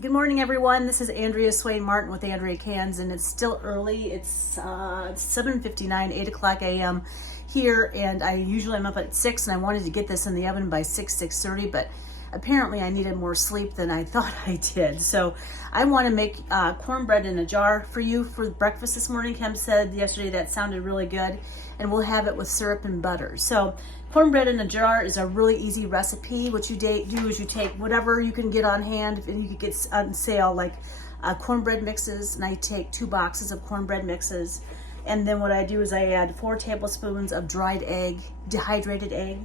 Good morning, everyone. This is Andrea Martin with Andrea Cans, and it's still early. It's 7:59, 8 o'clock a.m. here, and I usually am up at 6, and I wanted to get this in the oven by 6:30, but apparently I needed more sleep than I thought I did. So I want to make cornbread in a jar for you for breakfast this morning. Kim said yesterday that sounded really good, and we'll have it with syrup and butter. So cornbread in a jar is a really easy recipe. What you do is you take whatever you can get on hand, and you can get on sale, like cornbread mixes, and I take 2 boxes of cornbread mixes. And then what I do is I add 4 tablespoons of dried egg, dehydrated egg,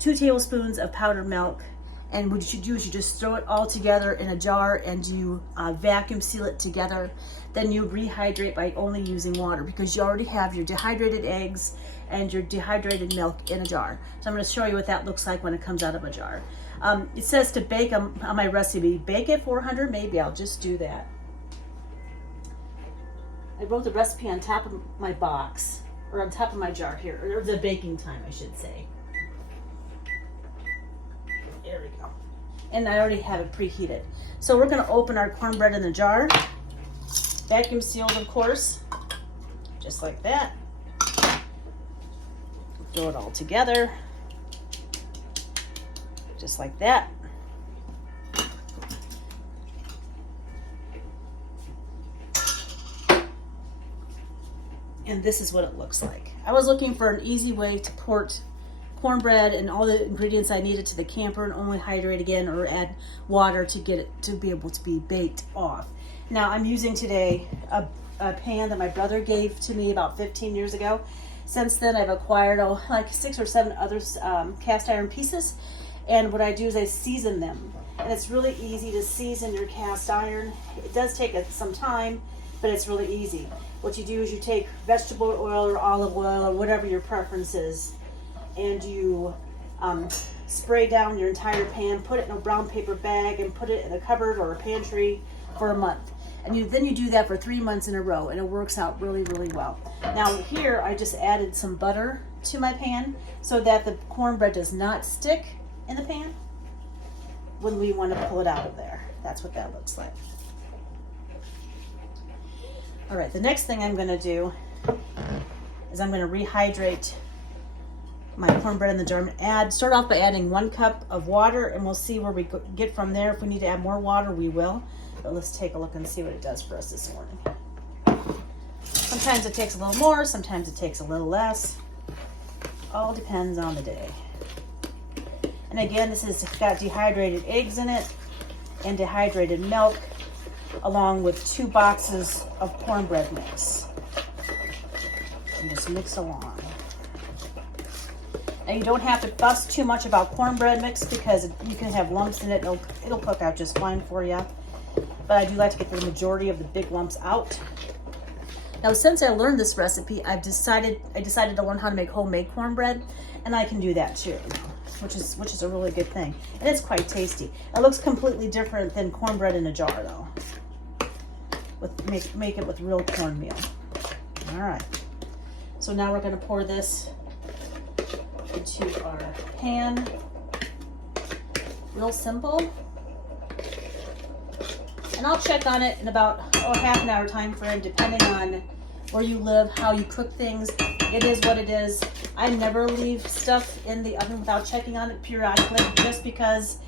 2 tablespoons of powdered milk, and what you do is you just throw it all together in a jar and you vacuum seal it together. Then you rehydrate by only using water because you already have your dehydrated eggs and your dehydrated milk in a jar. So I'm going to show you what that looks like when it comes out of a jar. It says to bake on my recipe, bake at 400, maybe I'll just do that. I wrote the recipe on top of my box, or on top of my jar here, or the baking time, I should say. There we go. And I already have it preheated. So we're going to open our cornbread in the jar, vacuum sealed, of course, just like that. Throw it all together, just like that. And this is what it looks like. I was looking for an easy way to port cornbread and all the ingredients I needed to the camper and only hydrate again or add water to get it to be able to be baked off. Now I'm using today a pan that my brother gave to me about 15 years ago. Since then I've acquired like 6 or 7 other cast iron pieces, and what I do is I season them. And it's really easy to season your cast iron. It does take some time, but it's really easy. What you do is you take vegetable oil or olive oil or whatever your preference is, and you spray down your entire pan, put it in a brown paper bag, and put it in a cupboard or a pantry for a month. And then you do that for 3 months in a row, and it works out really, really well. Now here I just added some butter to my pan so that the cornbread does not stick in the pan when we want to pull it out of there. That's what that looks like. All right, the next thing I'm going to do is I'm going to rehydrate my cornbread in the jar. Start off by adding 1 cup of water, and we'll see where we get from there. If we need to add more water, we will. But let's take a look and see what it does for us this morning. Sometimes it takes a little more, sometimes it takes a little less. All depends on the day. And again, this has got dehydrated eggs in it and dehydrated milk, along with 2 boxes of cornbread mix. And just mix along. Now you don't have to fuss too much about cornbread mix because you can have lumps in it. It'll cook out just fine for you. But I do like to get the majority of the big lumps out. Now, since I learned this recipe, I decided to learn how to make homemade cornbread, and I can do that too, which is a really good thing. And it's quite tasty. It looks completely different than cornbread in a jar, though. Make it with real cornmeal. All right. So now we're going to pour this into our pan. Real simple. And I'll check on it in about half an hour time frame, depending on where you live, how you cook things. It is what it is. I never leave stuff in the oven without checking on it periodically, just because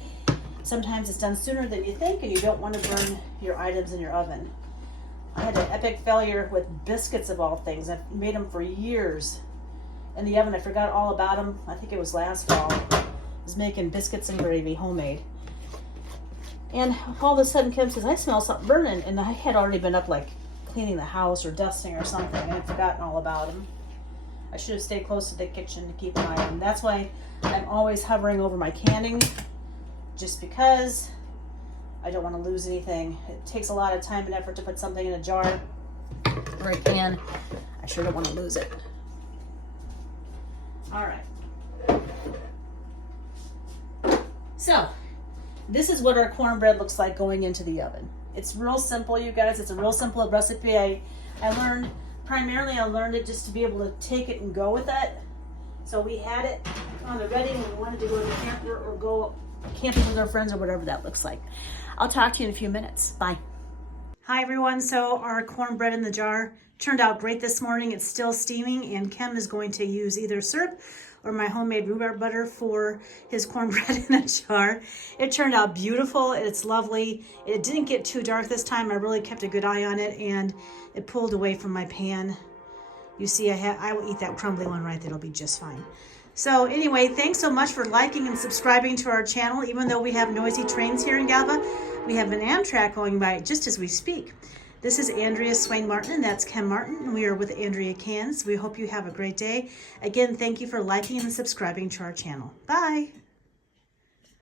sometimes it's done sooner than you think and you don't want to burn your items in your oven. I had an epic failure with biscuits of all things. I've made them for years in the oven. I forgot all about them. I think it was last fall. I was making biscuits and gravy, homemade. And all of a sudden, Kim says, I smell something burning. And I had already been up, like, cleaning the house or dusting or something. I had forgotten all about them. I should have stayed close to the kitchen to keep an eye on them. That's why I'm always hovering over my canning, just because I don't want to lose anything. It takes a lot of time and effort to put something in a jar or a can. I sure don't want to lose it. All right. So this is what our cornbread looks like going into the oven. It's real simple, you guys. It's a real simple recipe. I learned it just to be able to take it and go with it. So we had it on the ready when we wanted to go to the camper or go camping with our friends or whatever that looks like. I'll talk to you in a few minutes. Bye. Hi everyone, so our cornbread in the jar turned out great this morning. It's still steaming, and Ken is going to use either syrup or my homemade rhubarb butter for his cornbread in a jar. It turned out beautiful. It's lovely. It didn't get too dark this time. I really kept a good eye on it, and it pulled away from my pan. You see, I will eat that crumbly one right there. It'll be just fine. So anyway, thanks so much for liking and subscribing to our channel. Even though we have noisy trains here in Galva, we have an Amtrak going by just as we speak. This is Andrea Swain Martin, and that's Ken Martin, and we are with Andrea Cans. We hope you have a great day. Again, thank you for liking and subscribing to our channel. Bye.